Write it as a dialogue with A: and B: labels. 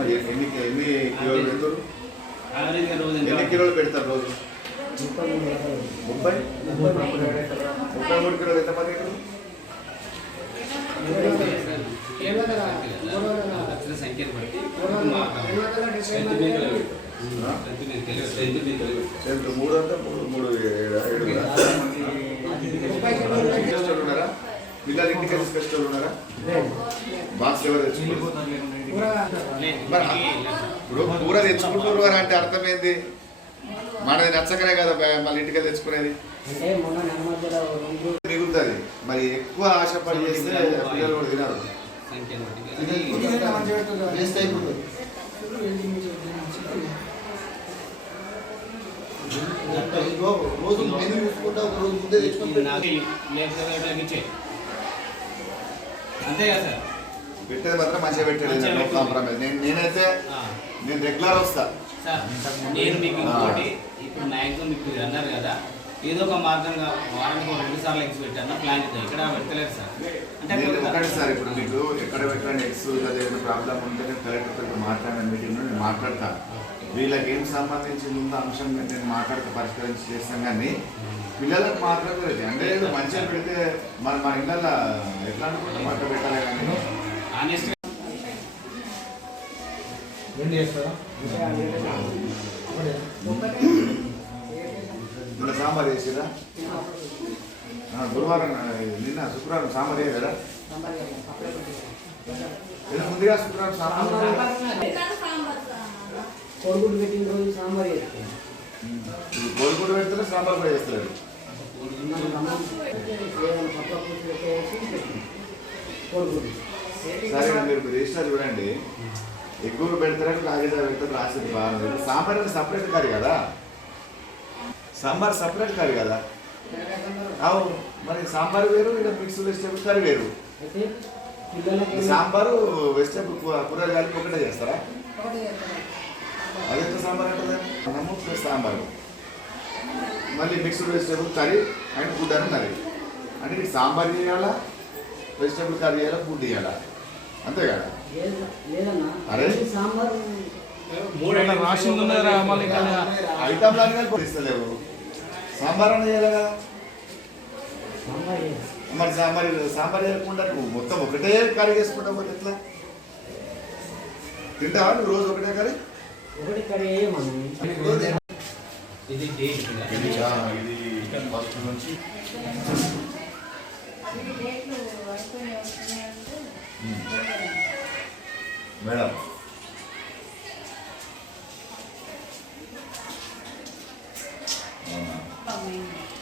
A: ఎన్ని ఎన్ని కిలోలు పెడతారు? ఎన్ని కిలోలు పెడతారు రోజు? ముప్పై? ముప్పై మూడు కిలోలు ఎంత మంది ఇక్కడ
B: వచ్చిన సంఖ్యను బట్టి
A: ఎంత మూడు అంతా మూడు మూడు ఏడు పిల్లలు ఇంటికి స్పెషల్ ఉన్నారా? ఇప్పుడు కూర తెచ్చుకుంటారు అని అంటే అర్థమైంది. మనది నచ్చకనే కదా మళ్ళీ ఇంటికి తెచ్చుకునేది. మిగులుతుంది. మరి ఎక్కువ ఆశపడి చేస్తే పిల్లలు కూడా తినరు.
C: రోజు మెనూ చూసుకుంటా ఒక రోజు ముందే తెచ్చుకుంటే
B: అంతే కదా సార్?
A: పెట్టేది మాత్రం మంచిగా పెట్టాడు నో. కాంప్రమైజ్ నేను నేనైతే. నేను రెగ్యులర్ వస్తా.
B: సార్ నేను మీకు ఇంకోటి ఇప్పుడు మ్యాక్సిమం మీకు మీరు అన్నారు కదా ఏదో ఒక మార్గంగా వారానికి రెండు సార్లు ఎగ్స్ పెట్టాను ప్లాన్ ఇక్కడ పెట్టలేదు సార్. అంటే
A: ఒకటి సార్ ఇప్పుడు మీకు ఎక్కడ పెట్టండి ఎక్స్ అదే ఏదైనా ప్రాబ్లం ఉంటే నేను కలెక్టర్తో మాట్లాడిన మీటింగ్లో నేను మాట్లాడతా. వీళ్ళకి ఏం సంబంధించింది ఉందో అంశం మీద నేను మాట్లాడితే పరిష్కరించి చేస్తాం కానీ పిల్లలకు గురించి అంటే మంచిగా పెడితే మన మన ఇళ్ళల్లో ఎట్లా అనుకుంటే పక్క పెట్టాలి కానీ
C: రెండు చేస్తారా?
A: నిన్న సాంబార్ చేసిరా గురువారం నిన్న శుక్రవారం సాంబార్ కదా నిన్న ముందుగా శుక్రవారం సాంబార్
D: కొడుకుడు పెట్టిన రోజు సాంబార్ చేస్తాం
A: ఇది కోడిగుడ్డు పెడితే సాంబార్ కూడా చేస్తలేదు
D: ఏదైనా
A: సరే మీరు రిజిస్టర్ చూడండి. ఎక్కువ పెడతారని కాగితాలు పెడతారు రాసింది బాగుంది. సాంబార్ అంటే సపరేట్ కర్రీ కదా? సాంబార్ సపరేట్ కర్రీ కదా? అవును మరి సాంబార్ వేరు ఇక్కడ మిక్స్ వెజిటేబుల్ కర్రీ వేరు? సాంబారు వెజిటేబుల్ కూరగాయలు ఒకటే చేస్తారా? అదే సాంబార్ అంటే అన్నము ప్లస్ సాంబారు. మళ్ళీ mixed vegetable curry and food అని కర్రీ. అంటే సాంబార్ చేయాలా? వెజిటేబుల్ కర్రీ చేయాలా? ఫుడ్ చేయాలా? అంతే కదా అరే?
D: ఈ సాంబార్
B: మూడు
E: రాసింది ఉన్నదిరా మళ్ళీ
A: ఐటమ్లు అన్నీ పొడిస్తలేవు సాంబార్ చేయాలి కదా.
D: చేస్తాం.
A: మరి సాంబార్ సాంబార్ చేయకుండా నువ్వు మొత్తం ఒకటే కర్రీ చేసుకుంటావు పోతే ఎట్లా? తింటావా నువ్వు రోజు ఒకటే కర్రీ?
D: ఒకటి కర్రీ వేయమను
B: ఇది డేట్ కదా.
A: 嗯。没了。嗯。